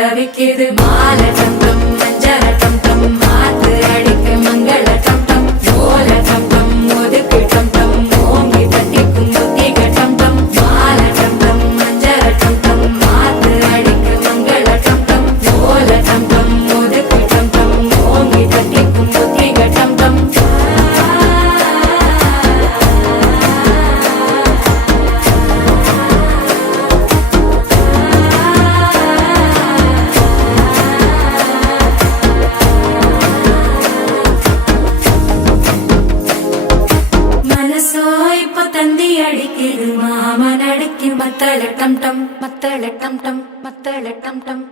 தவிக்குது மாலை டம் டம் மஞ்சள டம் டம் மாத்து அடிக்க மங்கள டம் டம் ஓல டம் டம் ஒதுக்கு டம் டம் ஓங்கி தட்டிக்கும் புத்திக டம் டம் மாலை டம் டம் மஞ்சள டம் டம் மாத்து அடிக்க மங்கள டம் டம் ஓல டம் டம் ஒதுக்கு டம் டம் ஓங்கி தட்டிக்கும் புத்திக டம் டம் தந்தி அடிக்குது மாமன் அடிக்கு மத்தள டம் டம் மத்தள டம் டம் மத்தள டம் டம்